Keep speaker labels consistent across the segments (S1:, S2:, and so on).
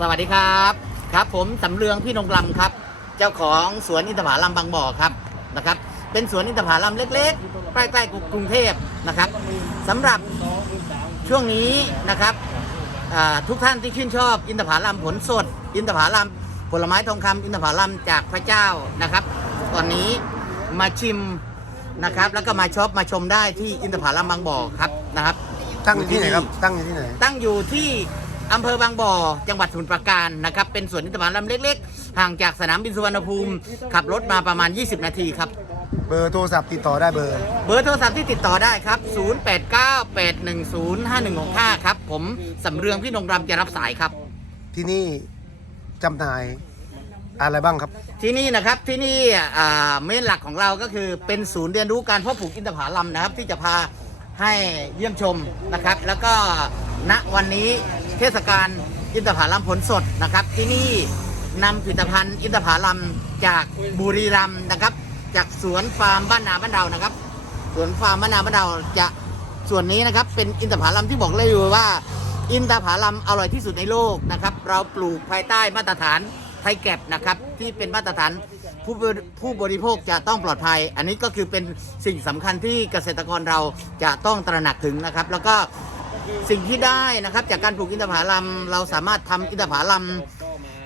S1: สวัสดีครับ ครับผมสำเรืองพี่นงลำครับ เจ้าของสวนอินทผลัมบางบ่อครับนะครับ เป็นสวนอินทผลัมเล็กๆ ใกล้ๆกรุงเทพนะครับสำหรับช่วงนี้นะครับอ่าทุกท่านที่ชื่นชอบอินทผลัมผลสด อินทผลัมผลไม้ทองคำอินทผลัมจากพระเจ้านะครับ ตอนนี้มาชิมนะครับ แล้วก็มาช็อปมาชมได้ที่อินทผลัมบางบ่อครับนะครับ
S2: ตั้งอยู่ที่ไหนครับ ตั้งอยู่ที่ไหน
S1: ตั้งอยู่ที่ อำเภอบางบ่อ จังหวัดสมุพรปราการนะครับ เป็นสวนนิตผลัมเล็กๆ ห่างจากสนามบินสุวรรณภูมิ ขับรถมาประมาณ 20 นาทีครับ
S2: เบอร์โทรศัพท์ติดต่อได้เบอร์
S1: เบอร์โทรศัพท์ที่ติดต่อได้ครับ 0898105165 ครับ ผมสำเรืองพี่นงรำจะรับสายครับ
S2: ที่นี่จำหน่ายอะไรบ้างครับ
S1: ที่นี่นะครับที่นี่อ่าเมนหลักของเราก็คือเป็นศูนย์เรียนรู้การเพาะปลูกอินทผลัมนะครับ ที่จะพาให้เยี่ยมชมนะครับ แล้วก็ณวันนี้ เทศกาลอินทผลัมผลสดนะครับ ที่นี่นำผลิตภัณฑ์อินทผลัมจากบุรีรัมย์นะครับ จากสวนฟาร์มบ้านนาบ้านเรานะครับ สวนฟาร์มบ้านนาบ้านเราจะส่วนนี้นะครับเป็นอินทผลัมที่บอกเลยว่าอินทผลัมอร่อยที่สุดในโลกนะครับ เราปลูกภายใต้มาตรฐานไทยแก็บนะครับ ที่เป็นมาตรฐานผู้ผู้บริโภคจะต้องปลอดภัย อันนี้ก็คือเป็นสิ่งสำคัญที่เกษตรกรเราจะต้องตระหนักถึงนะครับ แล้วก็ สิ่งที่ได้นะครับ จากการปลูกอินทผลัมเราสามารถทำอินทผลัม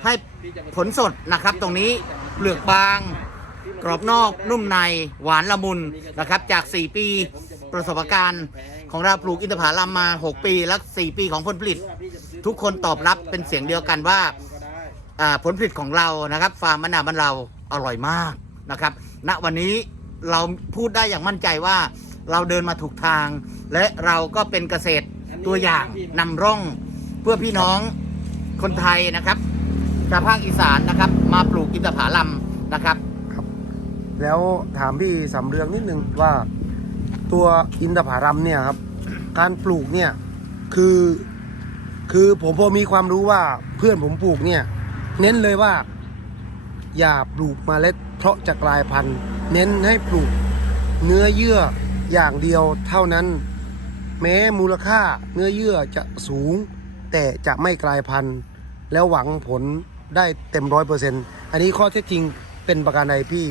S1: ให้ผลสดนะครับ ตรงนี้เปลือกบาง กรอบนอกนุ่มในหวานละมุนนะครับ จาก 4 ปีประสบการณ์ของเราปลูกอินทผลัมมา 6 ปีและ4ปีของผลผลิต ทุกคนตอบรับเป็นเสียงเดียวกันว่าผลผลิตของเรานะครับฟาร์มมะนาวบ้านเราอร่อยมากนะครับณวันนี้เราพูดได้อย่างมั่นใจว่าเราเดินมาถูกทาง และเราก็เป็นเกษตร ตัวอย่างนำร่องเพื่อพี่น้องคนไทยนะครับชาวภาคอีสานนะครับ มาปลูกอินทผลัมนะครับ
S2: แล้วถามพี่สำเรืองนิดนึงว่าตัวอินทผลัมเนี่ยครับ การปลูกเนี่ยคือคือผมพอมีความรู้ว่าเพื่อนผมปลูกเนี่ย เน้นเลยว่า อย่าปลูกเมล็ดเพราะจะกลายพันธุ์ เน้นให้ปลูกเนื้อเยื่ออย่างเดียวเท่านั้น แม้มูลค่าเนื้อเยื่อจะสูง แต่จะไม่กลายพันธุ์ แล้วหวังผลได้เต็มร้อยเปอร์เซ็นต์อันนี้ข้อเท็จจริงเป็นประการใดพี่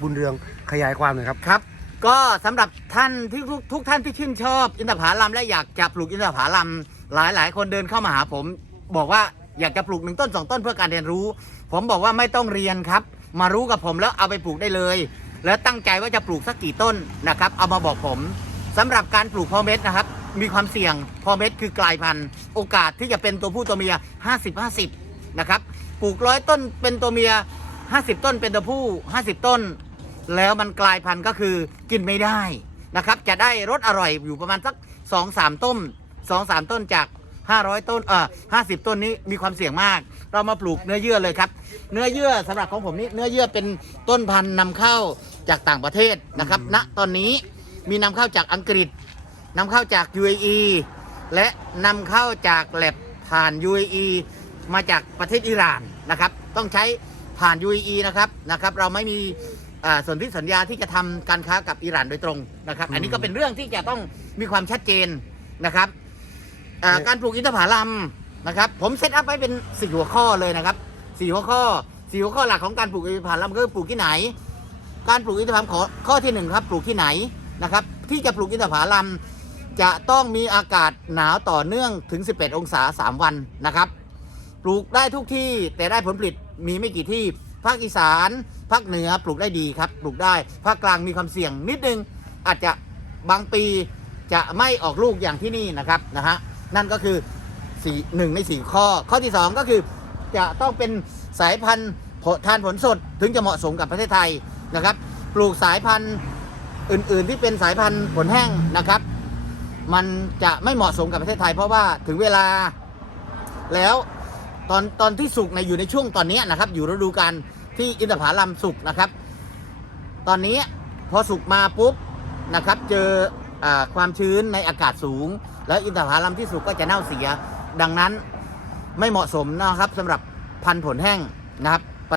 S2: บุญเรืองขยายความหน่อยครับ
S1: ครับ ก็สำหรับท่านที่ทุกทุกท่านที่ชื่นชอบอินทผลัมและอยากจะปลูกอินทผลัมหลายหลายคนเดินเข้ามาหาผม บอกว่าอยากจะปลูกหนึ่งต้นสองต้นเพื่อการเรียนรู้ ผมบอกว่าไม่ต้องเรียนครับ มารู้กับผมแล้วเอาไปปลูกได้เลย แล้วตั้งใจว่าจะปลูกสักกี่ต้นนะครับ เอามาบอกผม สำหรับการปลูกเพอเม็ดนะครับ มีความเสี่ยงเพอเม็ดคือกลายพันธุ์ โอกาสที่จะเป็นตัวผู้ตัวเมีย 50 50 นะครับ ปลูกร้อยต้นเป็นตัวเมีย 50 ต้นเป็นตัวผู้ 50 ต้น แล้วมันกลายพันธุ์ก็คือกินไม่ได้นะครับ จะได้รสอร่อยอยู่ประมาณสัก2อสามต้น2อสามต้นจาก 500 ต้นเอ่อ50 ต้นนี้มีความเสี่ยงมาก เรามาปลูกเนื้อเยื่อเลยครับ เนื้อเยื่อสำหรับของผมนี่เนื้อเยื่อเป็นต้นพันธุ์นำเข้าจากต่างประเทศนะครับ ณ ตอนนี้ มีนำเข้าจากอังกฤษนำเข้าจาก UAE และนำเข้าจากแลบผ่าน UAE มาจากประเทศอิหร่านนะครับ ต้องใช้ผ่าน UAE นะครับนะครับ เราไม่มีอ่าส่วนที่สัญญาที่จะทำการค้ากับอิหร่านโดยตรงนะครับ อันนี้ก็เป็นเรื่องที่จะต้องมีความชัดเจนนะครับอ่าการปลูกอินทผลัมนะครับ ผมเซตอัพไว้เป็นสี่หัวข้อเลยนะครับสี่หัวข้อสี่หัวข้อหลักของการปลูกอินทผลัมก็คือปลูกที่ไหน การปลูกอินทผลัมขอข้อที่หนึ่งครับ ปลูกที่ไหน นะครับ ที่จะปลูกอินทผลัมจะต้องมีอากาศหนาวต่อเนื่องถึง 11 องศา 3 วันนะครับ ปลูกได้ทุกที่แต่ได้ผลผลิตมีไม่กี่ที่ภาคอีสานภาคเหนือปลูกได้ดีครับ ปลูกได้ภาคกลางมีความเสี่ยงนิดนึง อาจจะบางปีจะไม่ออกลูกอย่างที่นี่นะครับนะฮะนั่นก็คือสี่หนึ่งในสี่ข้อ ข้อที่สองก็คือจะต้องเป็นสายพันธุ์ทานผลสดถึงจะเหมาะสมกับประเทศไทยนะครับ ปลูกสายพันธุ์ อื่นๆที่เป็นสายพันธุ์ผลแห้งนะครับ มันจะไม่เหมาะสมกับประเทศไทย เพราะว่าถึงเวลาแล้วตอนตอนที่สุกในอยู่ในช่วงตอนนี้นะครับ อยู่ฤดูการที่อินทผลัมสุกนะครับ ตอนนี้พอสุกมาปุ๊บนะครับ เจออความชื้นในอากาศสูง แล้วอินทผลัมที่สุกก็จะเน่าเสีย ดังนั้นไม่เหมาะสมนะครับสำหรับพันธุ์ผลแห้งนะครับ